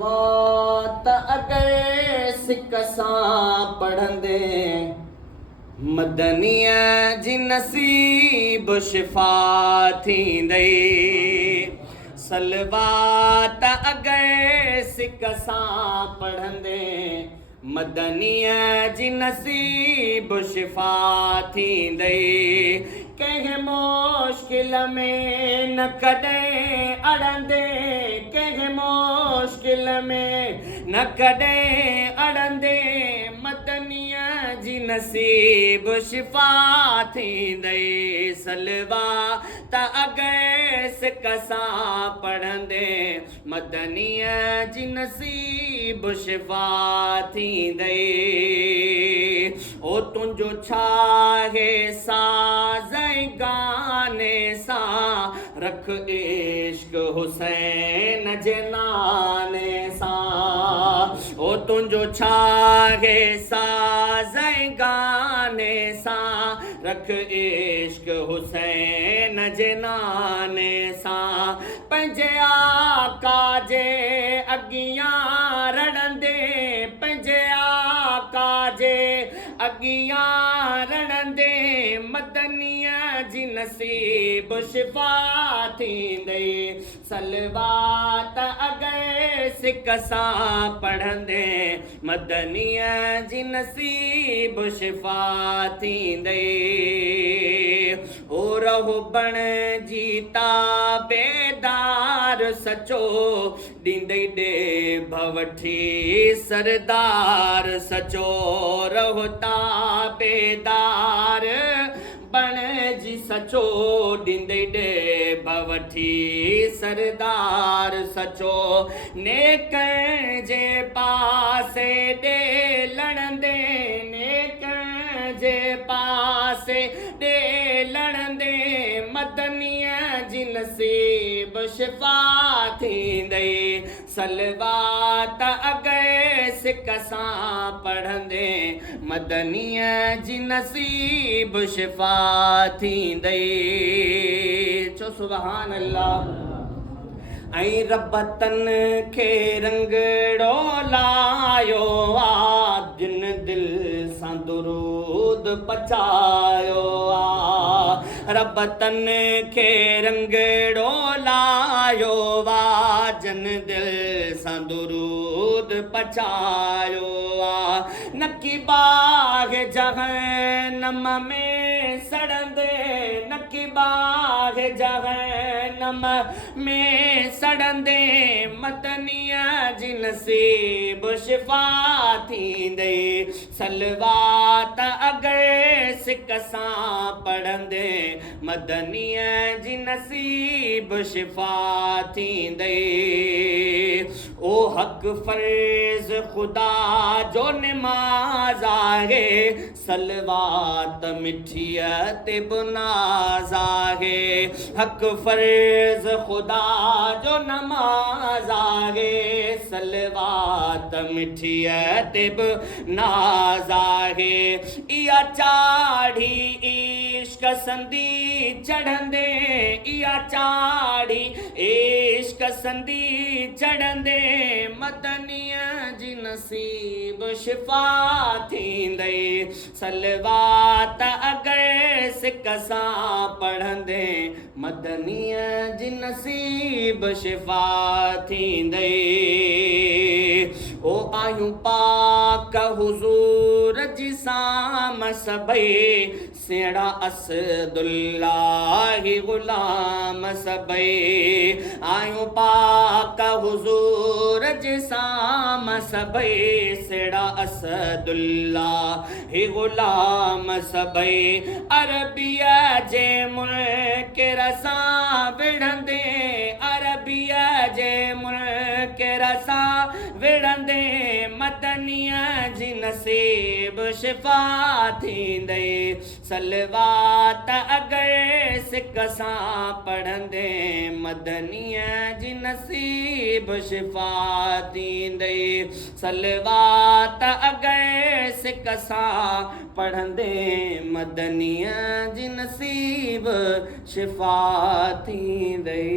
त अगर सिक सां पढ़ंदे मदनीअ जी नसीब शिफ़ा थींदई। सलवात अगर सिक सां पढ़ंदे मदनीअ जी नसीब शिफ़ा थींदई। कंहिं मुश्किल में न कॾहिं अड़ंदे, कंहिं मुश्किल में न कॾहिं अड़ंदे मदनीअ जी नसीब शिफ़ा थींदई। सलवात अगर सिक सां पढ़ंदे मदनीअ जी नसीब शिफ़ा थींदई। ओ तुंहिंजो छा है साज़ गाने सां रख इश्क हुसैन जे नाने सां। ओ तुंहिंजो छा है साज़ गाने सां रख इश्क हुसैन जे नाने सां। पंहिंजे आका जे अॻियां रड़ंदे, पंहिंजे आका जे अॻियां रड़ंदे मदनीअ जी नसीब शिफ़ा थींदई। सलवात अगर सिक सां पढ़ंदे मदनीअ जी नसीब शिफ़ा थींदई। ओ रहो बण जी ताबेदार सचो ॾींदई ॾेभ वठी सरदार सचो। रहो ताबेदार बण जी सचो ॾींदई ॾेभ वठी सरदार सचो। नेक जे पासे ॾे लड़ंदे, नेक जे पासे ॾे लड़ंदे मदनीअ जी नसीब शिफ़ा थींदई। सलवात अगर सिक सां पढ़ंदे मदनीअ जी नसीब शिफ़ा थींदई। चो सुभान अल्लाह। ऐं रब तन खे रंगड़ो लायो आ, जिन दिल सां दुरूद पचायो आ। रब तन खे रंगड़ो लायो आ, जिन दिल सां दुरूद पचायो आ। नकी बाग़ जहन्नम में सड़ंदे, नकी बाग़ जहन्नम में सड़ंदे मदनीअ जी नसीब शिफ़ा थींदई। सलवात अगर सिक सां पढ़ंदे मदनीअ जी नसीब शिफ़ा थींदई। ओ हक़ फर्ज़ खुदा जो निमाज़ आहे, सलवात मिठीअ ते बुनाज़ आहे। हक़ फर्ज़ खुदा जो नमाज़ आहे, सलवात मिठीअ ते बुनाज़ आहे। इहा चाढ़ी इश्क संदी चढ़ंदे, इहा चाढ़ी इश्क संदी चढ़ंदे मदनीअ जी नसीब शिफ़ा थींदई। सलवात अगर सिक सां पढ़ंदे मदनीअ जी नसीब शिफ़ा थींदई। ओ आयूं पाक हुज़ूर जी साम सभई, सेड़ा असदुल्लाह ग़ुलाम सभई। आयूं पाक हुज़ूर जी साम सभई, सेड़ा असदुल्लाह ग़ुलाम सभई। अरबिया जे मुल्क रसां विढ़ंदे, अरबिया जे मुल्क रसां विढ़ंदे मदनीअ जी नसीब शिफ़ा थींदई। सलवात अगर सिक सां पढ़ंदे मदनीअ जी नसीब शिफ़ा थींदई। सलवात अगर सिक सां पढ़ंदे मदनीअ जी नसीब शिफ़ा थींदई।